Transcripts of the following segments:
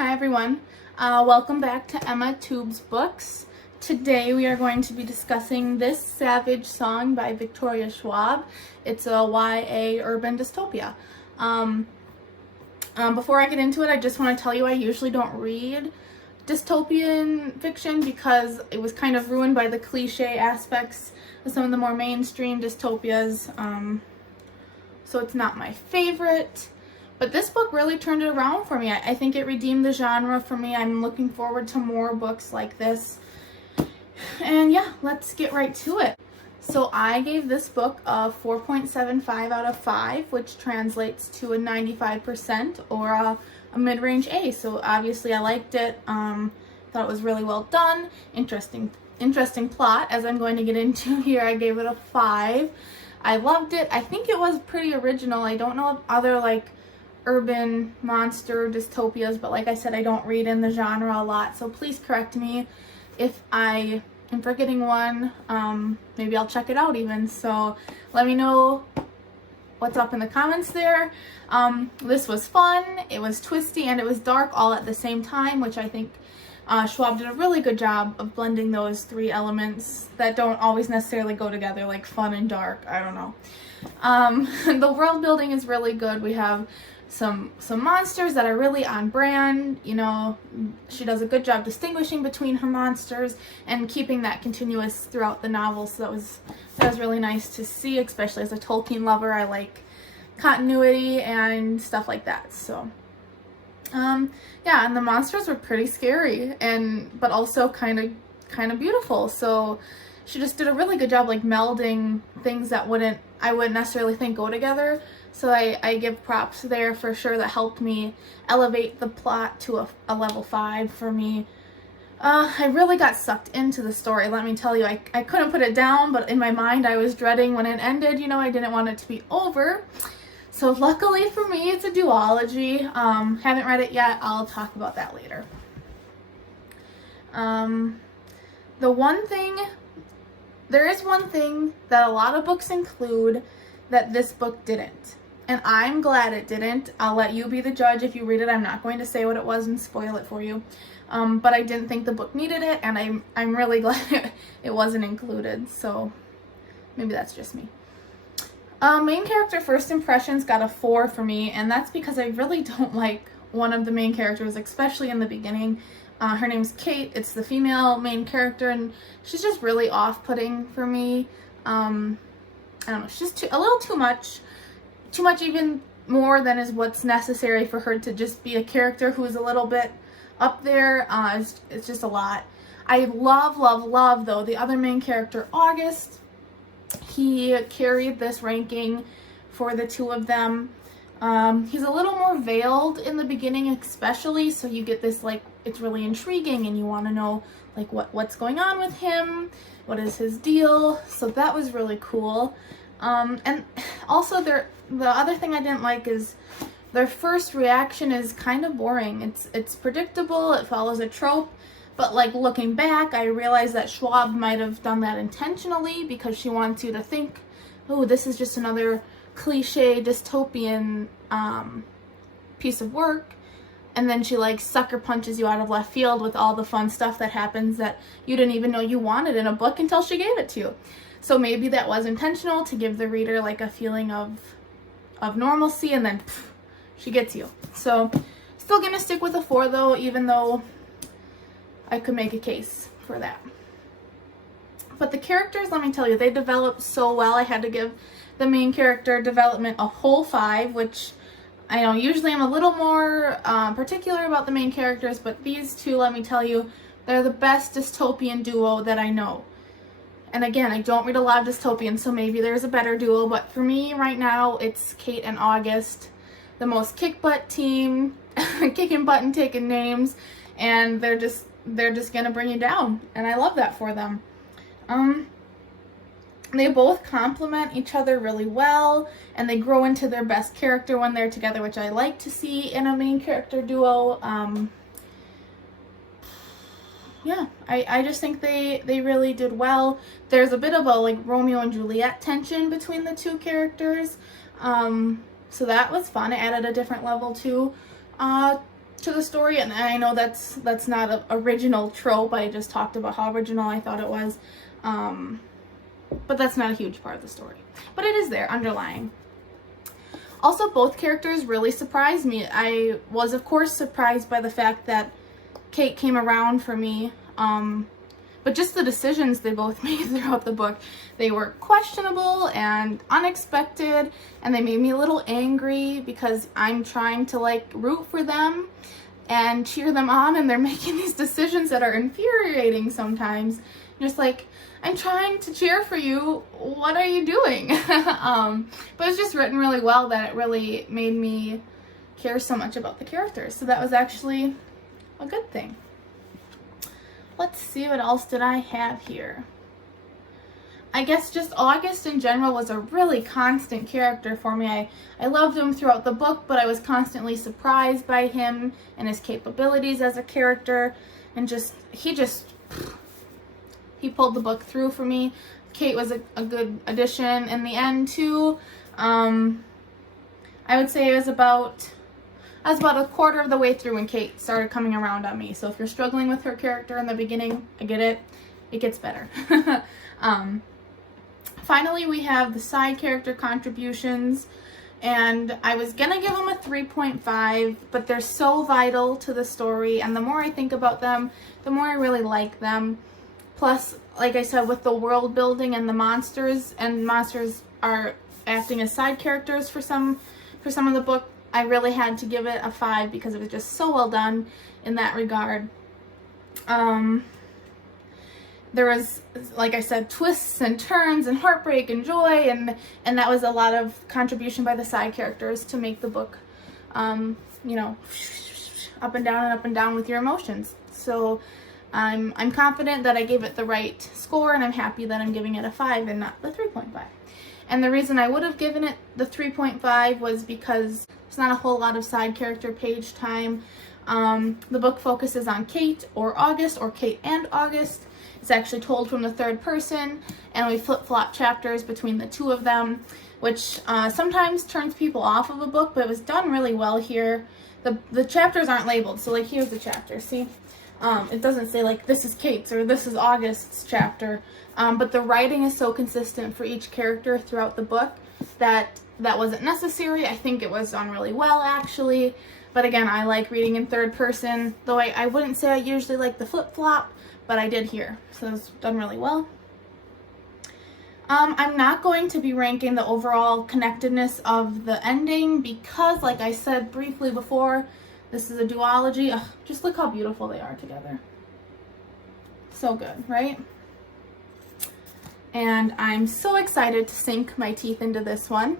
Hi everyone, welcome back to Emma Tube's Books. Today we are going to be discussing This Savage Song by Victoria Schwab. It's a YA urban dystopia. Before I get into it, I just want to tell you I usually don't read dystopian fiction because it was kind of ruined by the cliche aspects of some of the more mainstream dystopias, so it's not my favorite. But this book really turned it around for me. I think it redeemed the genre for me. I'm looking forward to more books like this. And yeah, let's get right to it. So I gave this book a 4.75 out of 5, which translates to a 95% or a mid-range A. So obviously I liked it. Thought it was really well done. Interesting plot, as I'm going to get into here. I gave it a 5. I loved it. I think it was pretty original. I don't know of other urban monster dystopias, but like I said, I don't read in the genre a lot, so please correct me if I am forgetting one. Maybe I'll check it out even, so let me know what's up in the comments there. This was fun, it was twisty, and it was dark all at the same time, which I think Schwab did a really good job of blending those three elements that don't always necessarily go together, like fun and dark. I don't know. The world building is really good. We have some monsters that are really on brand. You know, she does a good job distinguishing between her monsters and keeping that continuous throughout the novel, so that was really nice to see, especially as a Tolkien lover. I like continuity and stuff like that. So yeah, and the monsters were pretty scary but also kind of beautiful. So she just did a really good job melding things that I wouldn't necessarily think go together. So I give props there for sure. That helped me elevate the plot to a level 5 for me. I really got sucked into the story, let me tell you. I couldn't put it down, but in my mind I was dreading when it ended. You know, I didn't want it to be over. So luckily for me, it's a duology. Haven't read it yet. I'll talk about that later. There is one thing that a lot of books include that this book didn't. And I'm glad it didn't. I'll let you be the judge if you read it. I'm not going to say what it was and spoil it for you. But I didn't think the book needed it, and I'm really glad it wasn't included. So maybe that's just me. Main character first impressions got a 4 for me, and that's because I really don't like one of the main characters, especially in the beginning. Her name's Kate. It's the female main character, and she's just really off-putting for me. I don't know, she's just a little too much even more than is what's necessary for her to just be a character who's a little bit up there. It's just a lot. I love though the other main character, August. He carried this ranking for the two of them. He's a little more veiled in the beginning especially, so you get this it's really intriguing and you want to know what's going on with him, what is his deal. So that was really cool. And also the other thing I didn't like is their first reaction is kind of boring. It's predictable, it follows a trope, but looking back, I realized that Schwab might have done that intentionally because she wants you to think, oh, this is just another cliche dystopian piece of work, and then she sucker punches you out of left field with all the fun stuff that happens that you didn't even know you wanted in a book until she gave it to you. So maybe that was intentional to give the reader a feeling of normalcy, and then she gets you. So still gonna stick with a 4 though, even though I could make a case for that. But the characters, let me tell you, they developed so well. I had to give the main character development a whole 5, which I know usually I'm a little more particular about the main characters, but these two, let me tell you, they're the best dystopian duo that I know. And again, I don't read a lot of dystopian, so maybe there's a better duo, but for me right now, it's Kate and August, the most kick-butt team, kicking butt and taking names, and they're just gonna bring you down, and I love that for them. They both complement each other really well, and they grow into their best character when they're together, which I like to see in a main character duo. Yeah, I just think they really did well. There's a bit of a Romeo and Juliet tension between the two characters, so that was fun. It added a different level too. to the story, and I know that's not an original trope. I just talked about how original I thought it was, but that's not a huge part of the story. But it is there, underlying. Also, both characters really surprised me. I was, of course, surprised by the fact that Kate came around for me, but just the decisions they both made throughout the book. They were questionable and unexpected, and they made me a little angry because I'm trying to, like, root for them and cheer them on, and they're making these decisions that are infuriating sometimes. Just like, I'm trying to cheer for you, what are you doing? But it's just written really well that it really made me care so much about the characters. So that was actually a good thing. Let's see, what else did I have here? I guess just August in general was a really constant character for me. I loved him throughout the book, but I was constantly surprised by him and his capabilities as a character, and he pulled the book through for me. Kate was a good addition in the end too. I would say I was about a quarter of the way through when Kate started coming around on me. So if you're struggling with her character in the beginning, I get it. It gets better. Finally, we have the side character contributions, and I was gonna give them a 3.5, but they're so vital to the story, and the more I think about them, the more I really like them. Plus, like I said, with the world building and the monsters, and monsters are acting as side characters for some of the book, I really had to give it a 5 because it was just so well done in that regard. There was, like I said, twists and turns and heartbreak and joy, and that was a lot of contribution by the side characters to make the book, you know, up and down with your emotions. So I'm confident that I gave it the right score, and I'm happy that I'm giving it a 5 and not the 3.5. And the reason I would have given it the 3.5 was because there's not a whole lot of side character page time. The book focuses on Kate or August, or Kate and August. It's actually told from the third person, and we flip-flop chapters between the two of them, which sometimes turns people off of a book, but it was done really well here. The chapters aren't labeled, so like here's the chapter, see? It doesn't say like this is Kate's or this is August's chapter, but the writing is so consistent for each character throughout the book that wasn't necessary. I think it was done really well, actually. But again, I like reading in third person, though I wouldn't say I usually like the flip-flop, but I did here, so it was done really well. I'm not going to be ranking the overall connectedness of the ending because, like I said briefly before, this is a duology. Ugh, just look how beautiful they are together. So good, right? And I'm so excited to sink my teeth into this one.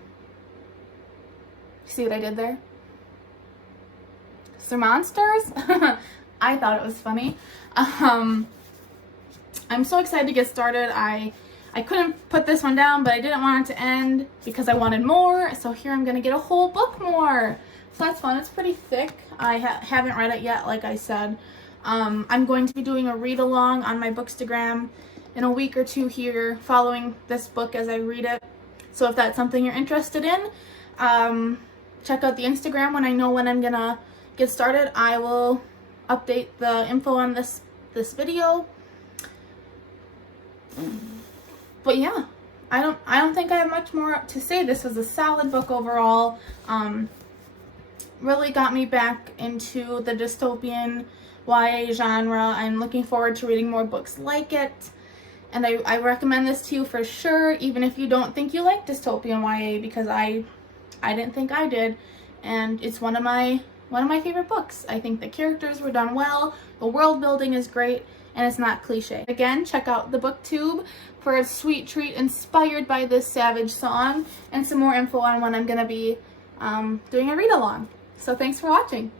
See what I did there? So monsters? I thought it was funny. I'm so excited to get started. I couldn't put this one down, but I didn't want it to end because I wanted more. So here I'm gonna get a whole book more. So that's fun. It's pretty thick. I haven't read it yet, like I said. I'm going to be doing a read along on my Bookstagram in a week or two here, following this book as I read it. So if that's something you're interested in, check out the Instagram. When I know when I'm gonna get started, I will update the info on this video. But yeah, I don't think I have much more to say. This was a solid book overall. Really got me back into the dystopian YA genre. I'm looking forward to reading more books like it, and I recommend this to you for sure, even if you don't think you like dystopian YA, because I didn't think I did, and it's one of my favorite books. I think the characters were done well, the world building is great, and it's not cliche. Again, check out the BookTube for a sweet treat inspired by this Savage song, and some more info on when I'm gonna be doing a read along. So thanks for watching.